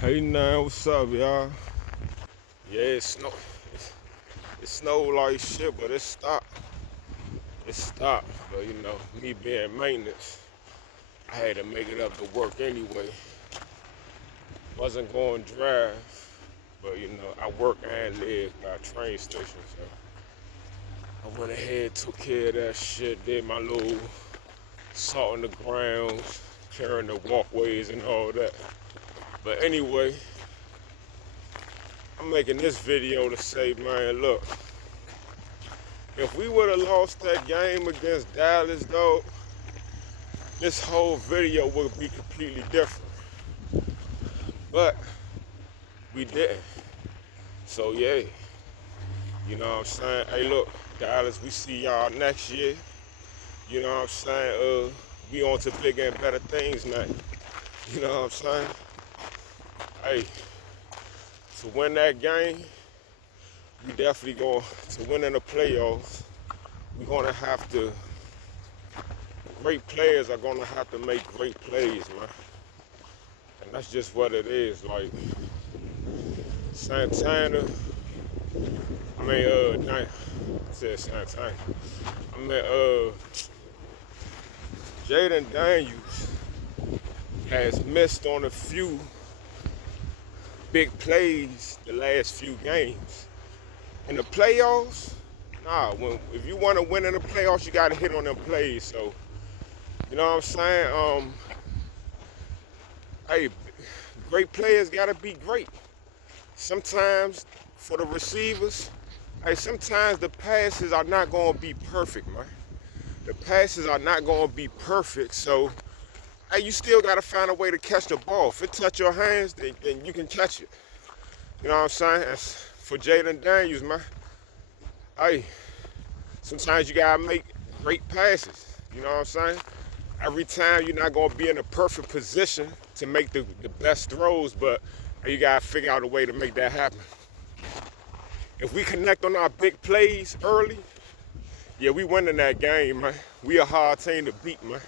Hey now, what's up, y'all? Yeah, it snowed like shit, but it stopped. It stopped. But me being maintenance, I had to make it up to work anyway. Wasn't going to drive, but I work and live by a train station, so I went ahead, took care of that shit, did my little salt in the ground, clearing the walkways and all that. But anyway, I'm making this video to say, man, look, if we would have lost that game against Dallas, though, this whole video would be completely different. But we didn't. So yeah, you know what I'm saying? Hey, look, Dallas, we see y'all next year. You know what I'm saying? We on to bigger and better things now. You know what I'm saying? Hey, to win that game, we definitely going to win in the playoffs. We're gonna have to. Great players are gonna have to make great plays, man. And that's just what it is. Like Santana, I said Santana. Jayden Daniels has missed on a few big plays the last few games. In the playoffs, if you want to win in the playoffs, you got to hit on them plays. So, you know what I'm saying? Hey, great players got to be great. Sometimes for the receivers, sometimes the passes are not going to be perfect, man. The passes are not going to be perfect, so you still got to find a way to catch the ball. If it touch your hands, then you can catch it. You know what I'm saying? As for Jayden Daniels, man, sometimes you got to make great passes. You know what I'm saying? Every time you're not going to be in a perfect position to make the best throws, but you got to figure out a way to make that happen. If we connect on our big plays early, yeah, we winning that game, man. We a hard team to beat, man.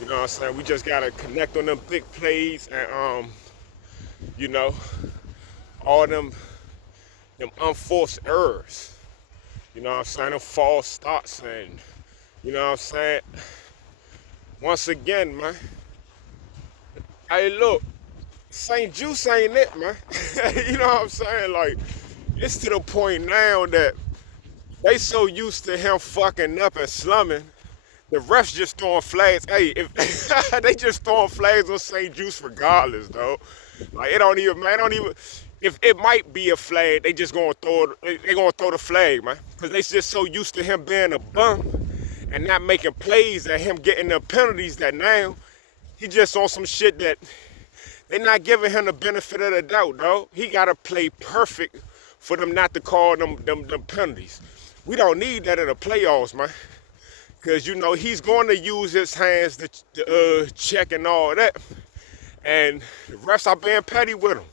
You know what I'm saying? We just got to connect on them big plays and, all them unforced errors. You know what I'm saying? Them false starts and, you know what I'm saying? Once again, man. Hey, look, St. Juice ain't it, man. You know what I'm saying? Like, it's to the point now that they so used to him fucking up and slumming, the refs just throwing flags. Hey, if they just throwing flags on St. Juice regardless, though. Like, it don't even, if it might be a flag, they just gonna they gonna throw the flag, man. Because they just so used to him being a bum and not making plays and him getting the penalties that now he just on some shit that they not giving him the benefit of the doubt, dog. He gotta play perfect for them not to call them penalties. We don't need that in the playoffs, man. Because, he's going to use his hands to check and all that. And the refs are being petty with him.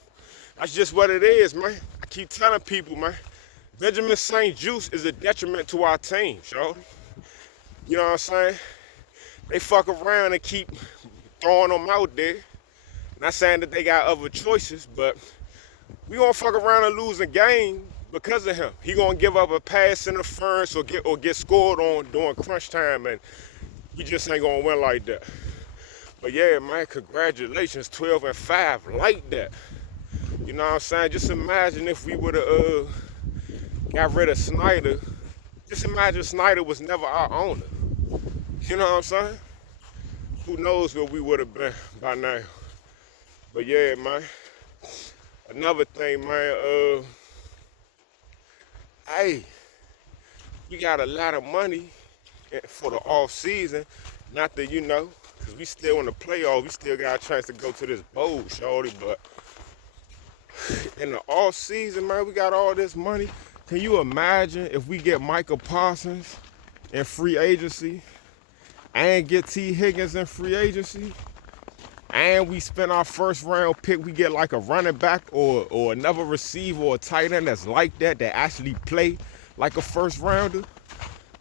That's just what it is, man. I keep telling people, man, Benjamin St. Juice is a detriment to our team, shorty. You know what I'm saying? They fuck around and keep throwing them out there. Not saying that they got other choices, but we gonna fuck around and lose a game because of him. He gonna give up a pass interference or get scored on during crunch time, and we just ain't gonna win like that. But yeah, man, congratulations, 12-5, like that. You know what I'm saying? Just imagine if we would've got rid of Snyder. Just imagine Snyder was never our owner. You know what I'm saying? Who knows where we would have been by now. But yeah, man. Another thing, man, we got a lot of money for the off season. Not that, because we still in the playoffs, we still got a chance to go to this bowl, shorty. But in the off season, man, we got all this money. Can you imagine if we get Micah Parsons in free agency and get T. Higgins in free agency? And we spend our first round pick, we get like a running back or another receiver or a tight end that's like that actually play like a first rounder.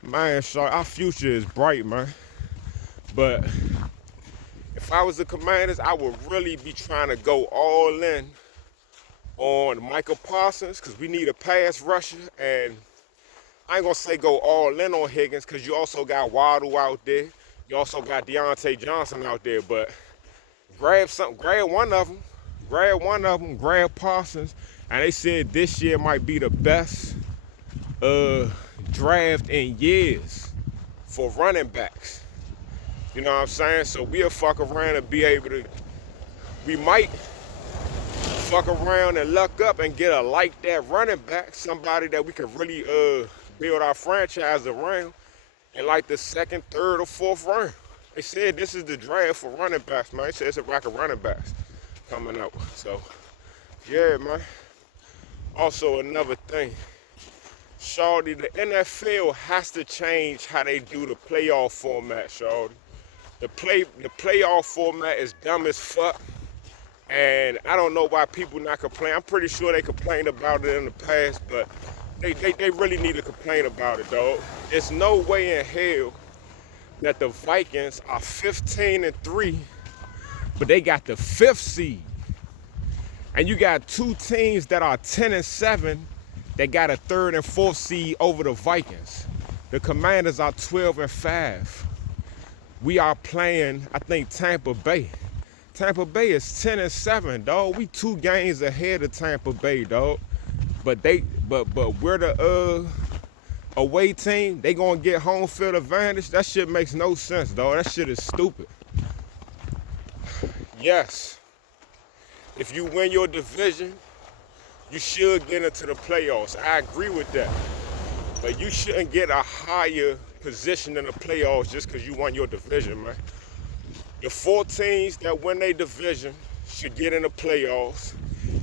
Man, our future is bright, man. But if if I was the Commanders, I would really be trying to go all in on Michael Parsons because we need a pass rusher. And I ain't going to say go all in on Higgins because you also got Waddle out there. You also got Deontay Johnson out there. But grab one of them, grab Parsons. And they said this year might be the best draft in years for running backs. You know what I'm saying? So we'll fuck around and be able to, we might fuck around and luck up and get a like that running back, somebody that we can really build our franchise around in like the second, third, or fourth round. They said this is the draft for running backs, man. They said it's a rack of running backs coming up. So, yeah, man. Also, another thing. Shawty, the NFL has to change how they do the playoff format, Shawty. The playoff format is dumb as fuck, and I don't know why people not complain. I'm pretty sure they complained about it in the past, but they really need to complain about it, dog. There's no way in hell that the Vikings are 15-3, but they got the 5th seed, and you got two teams that are 10-7 that got a 3rd and 4th seed over the Vikings. The Commanders are 12-5. We are playing, I think, Tampa Bay. Tampa Bay is 10-7, dog. We 2 games ahead of Tampa Bay, dog. But we're the away team. They gonna get home field advantage. That shit makes no sense, dog. That shit is stupid. Yes, if you win your division, you should get into the playoffs. I agree with that. But you shouldn't get a higher position in the playoffs just because you won your division, man. The 4 teams that win their division should get in the playoffs,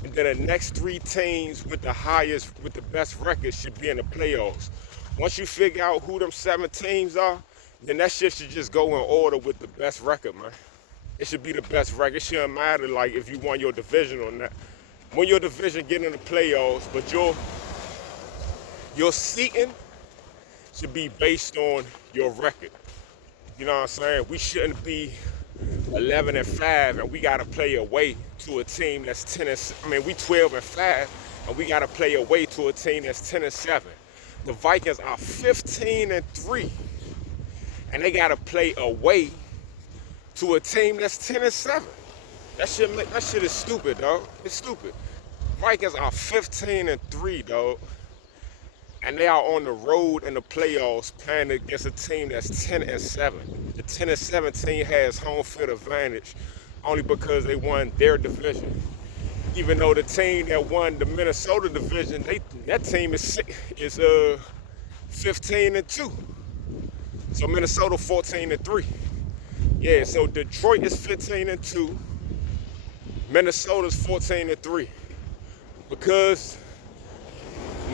and then the next 3 teams with the best record should be in the playoffs. Once you figure out who them 7 teams are, then that shit should just go in order with the best record, man. It should be the best record. It shouldn't matter like if you won your division or not. Win your division, get in the playoffs, but your seating should be based on your record. You know what I'm saying? We shouldn't be 11-5 and we gotta play away to a team that's 10. We 12-5 and we gotta play away to a team that's 10-7. The Vikings are 15-3 and they gotta play away to a team that's 10-7. That shit is stupid, dog. It's stupid. Vikings are 15-3, dog. And they are on the road in the playoffs playing against a team that's 10-7. The 10-7 team has home field advantage only because they won their division. Even though the team that won the Minnesota division, that team is 15-2. So Minnesota 14-3. Yeah, so Detroit is 15-2. Minnesota's 14-3. Because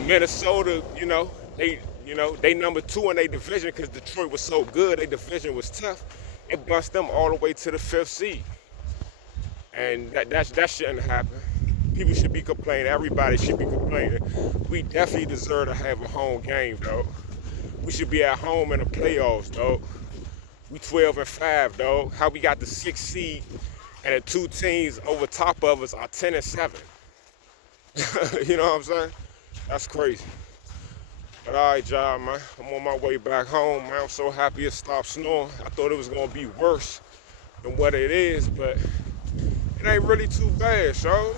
Minnesota, they number 2 in their division because Detroit was so good, their division was tough. It bust them all the way to the 5th seed. And that shouldn't happen. People should be complaining. Everybody should be complaining. We definitely deserve to have a home game, dog. We should be at home in the playoffs, dog. We 12-5, dog. How we got the 6th seed and the 2 teams over top of us are 10-7. You know what I'm saying? That's crazy. But all right, y'all, man. I'm on my way back home, man. I'm so happy it stopped snowing. I thought it was going to be worse than what it is, but it ain't really too bad, y'all.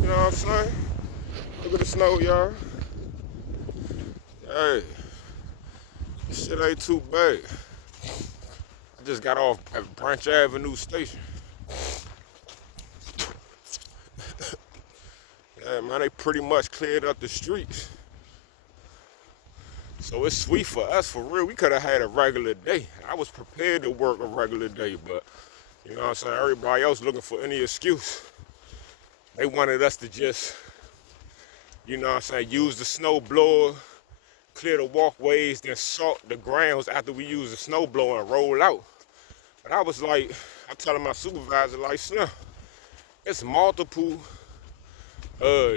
You know what I'm saying? Look at the snow, y'all. Hey, this shit ain't too bad. I just got off at Branch Avenue Station. Yeah, man, they pretty much cleared up the streets. So it's sweet for us, for real. We could have had a regular day. I was prepared to work a regular day, but you know what I'm saying? Everybody else looking for any excuse. They wanted us to just, you know what I'm saying, use the snow blower, clear the walkways, then salt the grounds after we use the snow blower and roll out. But I was like, I'm telling my supervisor, like, son, it's multiple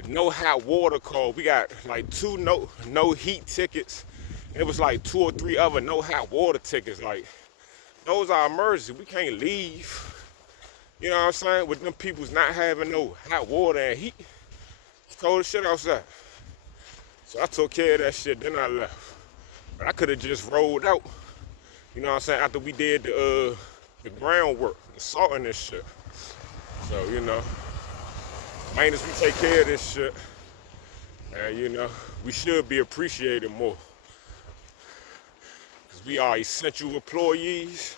no hot water calls. We got like 2 no heat tickets. It was like 2 or 3 other no hot water tickets. Like, those are emergency. We can't leave You know what I'm saying? With them peoples not having no hot water and heat, it's cold as shit outside. So I took care of that shit, then I left. But I could have just rolled out, you know what I'm saying, after we did the groundwork, the salting and shit. So, you know, main as we take care of this shit, and you know, we should be appreciated more. Because we are essential employees,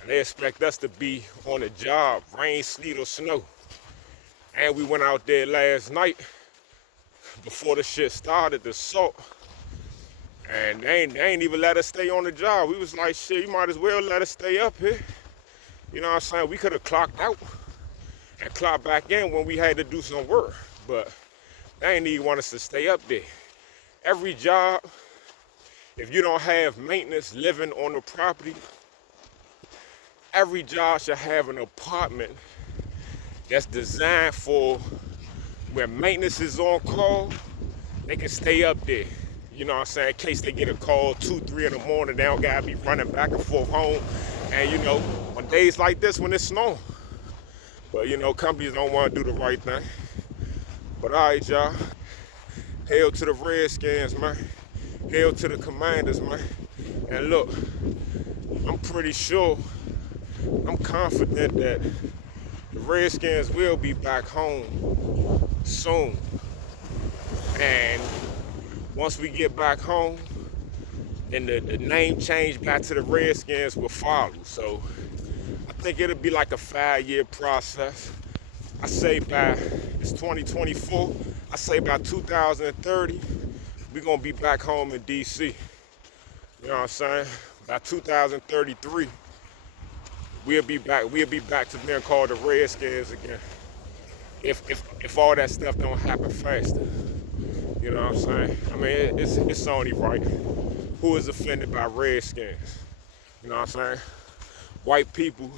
and they expect us to be on the job, rain, sleet, or snow. And we went out there last night, before the shit started, the salt, and they ain't even let us stay on the job. We was like, shit, you might as well let us stay up here. You know what I'm saying? We could have clocked out and clocked back in when we had to do some work, but they ain't even want us to stay up there. Every job, if you don't have maintenance living on the property, every job should have an apartment that's designed for where maintenance is on call, they can stay up there. You know what I'm saying? In case they get a call 2, 3 in the morning, they don't gotta be running back and forth home. And you know, on days like this when it's snowing. But you know, companies don't want to do the right thing. But all right, y'all. Hail to the Redskins, man. Hail to the Commanders, man. And look, I'm pretty sure, I'm confident that the Redskins will be back home soon. And once we get back home, then the name change back to the Redskins will follow. So I think it'll be like a 5-year process. I say by, it's 2024, I say by 2030, we're gonna be back home in DC. You know what I'm saying? By 2033, we'll be back to being called the Redskins again. If all that stuff don't happen faster. You know what I'm saying? I mean, it's only right. Who is offended by Redskins? You know what I'm saying? White people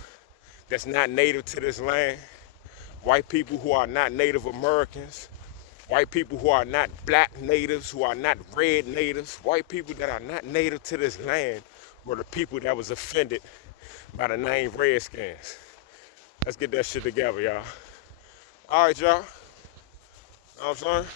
that's not native to this land, white people who are not Native Americans, white people who are not black natives, who are not red natives, white people that are not native to this land were the people that was offended by the name Redskins. Let's get that shit together, y'all. All right, y'all. You know what I'm saying?